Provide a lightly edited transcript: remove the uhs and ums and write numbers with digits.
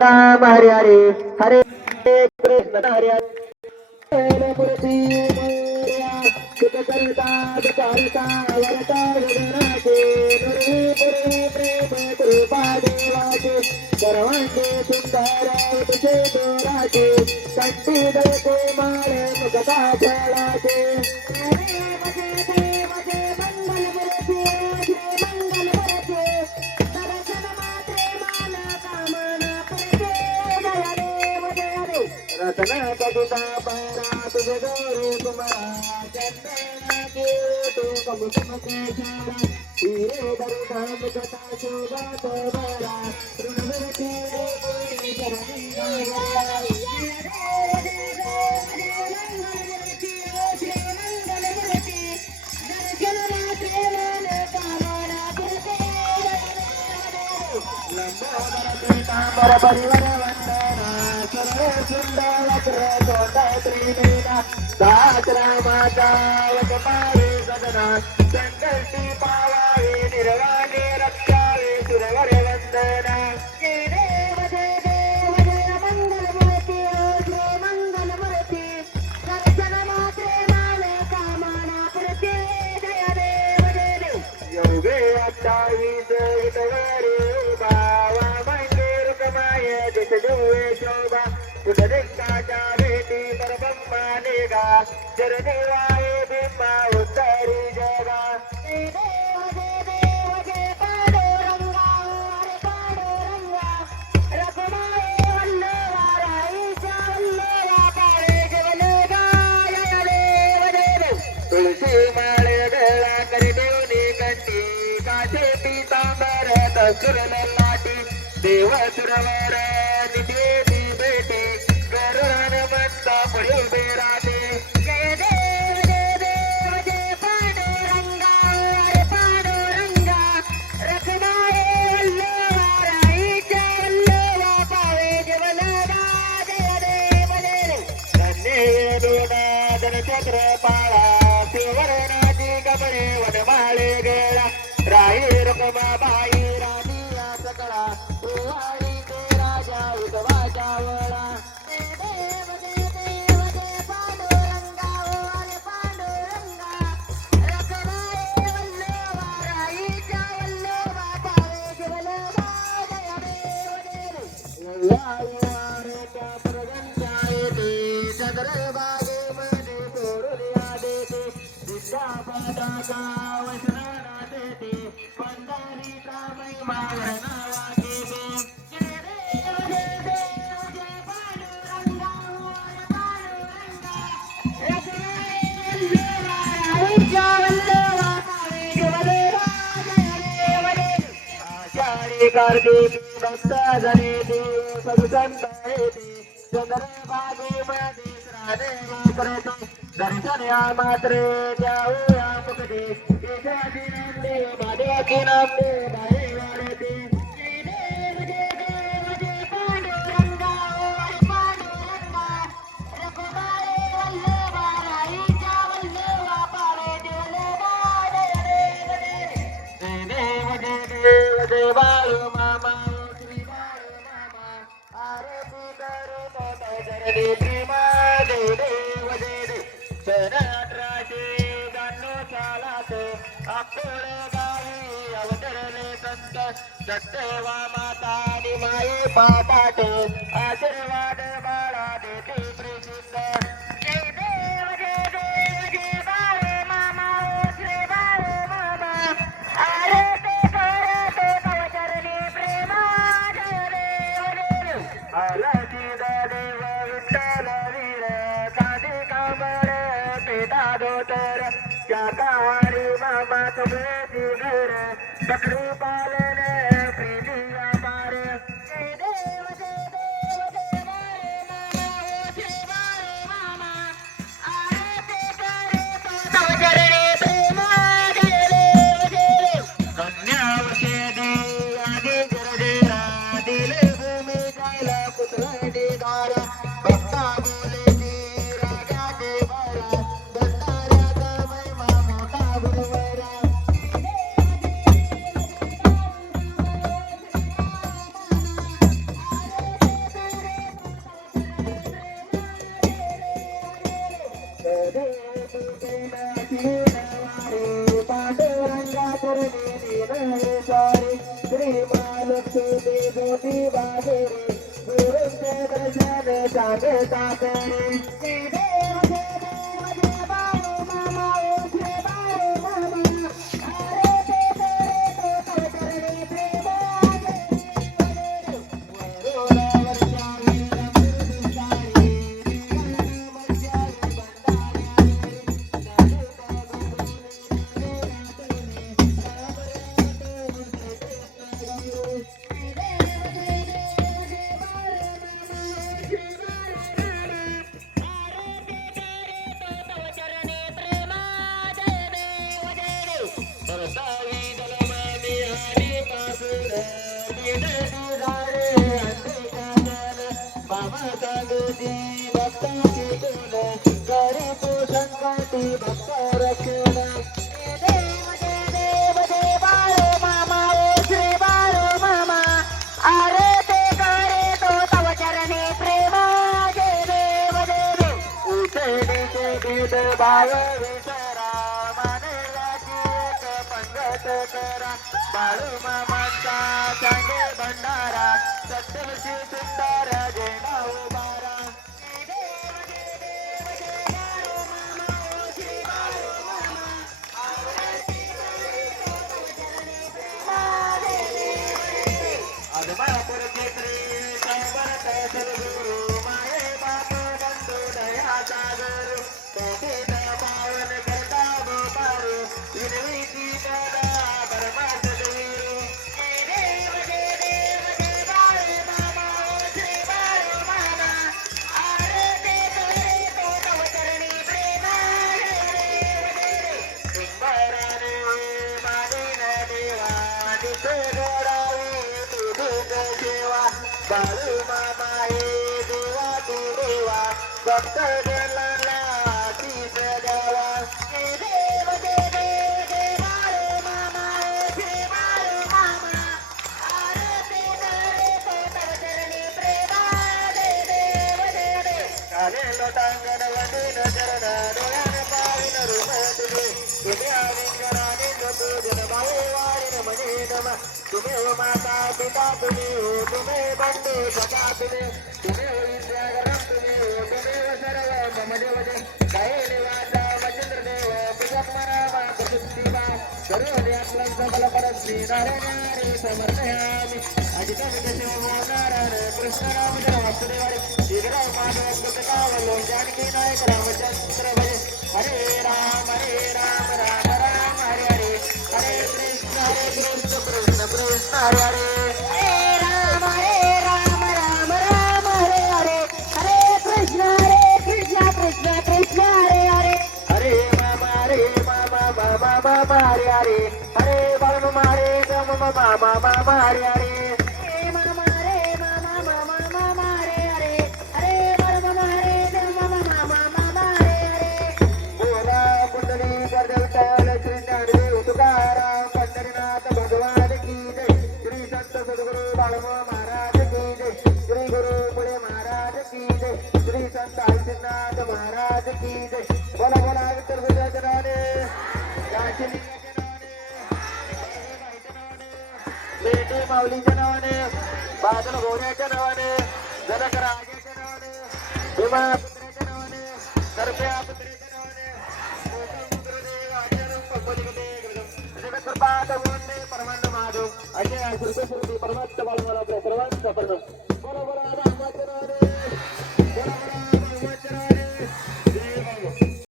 राम हरे हरे हरे कृष्ण हरे हरे मूर्ती मोरया सुखकर्ता दुःखहर्ता वरदा विघ्नाचे नुरी प्रेम कृपा देवाचे सर्वांचे सुंदर तुझे दोराचे कंठी दळते माळ मुखता फळाचे रतना कविता पारा तुझे गोरे कुमारा चंदना के तो कुमकुम के चारा हीरे दरुदा मुकता शोभा तोरा ऋणवती रे चरणी लंबोदर परिवार वंदना दासरामाचा वटमारे सदना संकल्पी पावावे निर्वाणे रक्षावे सुरवर वंदना जय देव जय मंगलमूर्ती श्री मंगलमूर्ती दर्शन मात्रे माने कामना प्रती जय देव जय देव योगे 28 हितवरे बावा मंदिर कमाय दिस जुवे शोभा उदरिकाच्या भेटी परब्रह्मा निघा चरणी वाहे बिंबा उत्तरी जगा जय देव जय पांडुरंगा हरे पांडुरंगा रखमाये वल्लभा राईच्या वल्लभा पाळे जवलगा जय देव जय देव तुळशी माळे गळा करी देवनी कंठी काचे पीतांबर तसुर लाटी देव सुरवर निधे बेटी गरुड बनता पुढे बेराटे जय देव जय पांडुरंगा हरे पांडुरंगा रखमाये वल्लभा राईच्या वल्लभा पावे जवलगा जय देव जय देव धन्य दोना धनचक्र पाळा सुवर्णाची कपडे वनमाळे गेला राही रुक्मा बाई राणी सकळा वाडी ते राजा उदवाच्या वळा जय देव जय पांडुरंगा हरे पांडुरंगा रखमाये वल्लभा राईच्या वल्लभा पावे जवलगा जय देव वारीच्या प्रगंच्या येते सदर बागेमध्ये सोडून देते दिशा पाटाचा वसना देते पंढरी कामई मावर नावा घेते जय देव जय पांडुरंगा हरे पांडुरंगा रखमाये वल्लभा राईच्या वल्लभा पावे जवलगा जय देव जय आषाढी कार्तिकी भक्त जने देव सदसंत येते चंद्रभागेमध्ये स्नान करते दर्शन या मात्रे जाऊया मुक्ती ईशाची नांदे महादेवाची नांदे बाहे वाढते जय देव जय पांडुरंगा हरे पांडुरंगा रखमाये वल्लभा राईच्या वल्लभा पावे जवलगा जय देव जय बाळू मामा श्री बाळू मामा आरती करू जरदे प्रेमा जय देव जय देव सन 1892 सालात अकोळ गावी अवतरले संत सत्यवा माता आणि माये पापाट आशीर्वाद बाळा देते प्रसिद्ध जय देव जय बाळू मामा श्री बाळू मामा आरती करतो तव चरणी प्रेमा जय देव जय देव आरती देव विठ्ठल वीर साधी कांबर पेटा धोतर शाकाहारी मामा तुमची घर बकरी पालन प्रीती व्यापार जय देव जय बाळू मामा श्री बाळू मामा आरती करतो तव चरणी प्रेमा जय देव जय देव कन्यावशेदी आदी जरदेरा दिले भूमी जायला पुत्र देदार भक्ता बोले राजाचे बारा दत्ताऱ्याचा महिमा मोठा गुरुवरा सागरी गुरुंचे दर्शन जागे सागरी जय देव जय देव जय बाळू मामा ओ जय बाळू मामा अरे ते करे तो तव चरणी प्रेम वरोरावर जावे रंगुर सारी बाळ विसरा मानवाची एक पंगत करा बाळू मामांचा चांगे भंडारा सत्तरशी सुंदर जेणा उभारा आदमापूर केसरी संवर्त सद्गुरु माये बापू बंधू दया सागर कोकित पावन करता गोपारू विनवीती करा धर्मात देवीरू जय देव जय देव जय बाळू मामा ओ श्री बाळू मामा आरती करे तो तव चरणी प्रेमा जय देव जय देव सुंदराने मानिन देवा दिसे गोडावी तुझीच सेवा बाळू मामा हे देवा तू देवा भक्त जनाला शीस द्यावा जय देव जय देव जय बाळू मामा ओ श्री बाळू मामा आरती करे तो तव चरणी प्रेमा जय देव जय देव काले लोटांगण वंदन चरण डोळ्याने पाविन रूप तुझे तुम्ही आविंगराने पूजन भावे वारिन मने नम तुम्ही हो माता पिता तुम्ही हो तुम्ही बंधू सखा तुम्ही हो विद्यागरम तुम्ही हो तुम्ही हो सर्व मम देव जय काय निवासा वचंद्र देव पुष्पमना मातृत्तिवा करुणे आपलं सकल परम श्री नारायण समर्पयामि अजित विजय नारायण कृष्ण राम वासुदेवारे श्रीराम माधव कुटकावलो जानकी नायक रामचंद्र भजे हरे राम राम राम हरे हरे हरे कृष्ण कृष्ण कृष्ण हरे हरे राम राम राम हरे हरे हरे कृष्ण कृष्ण कृष्ण हरे हरे हरे मामा मामा हरे हरे हरे बाळू मारे मामा मामा हरे हरे महाराज की जय बोला बोला विठ्ठल भुजनाच्या नावाने काशीलिंगाच्या नावाने बेटी माऊलीच्या नावाने बादल गोऱ्याच्या नावाने जनक राजाच्या नावाने भीमा पुत्र्याच्या नावाने सर्प्या पुत्र्याच्या नावाने गुरुदेव आचार्य पद्मलिंगदे जगत्कृपात वंदे परमानंद महादेव अजय श्रुती परमात्मा बाळूमाला सर्वांचा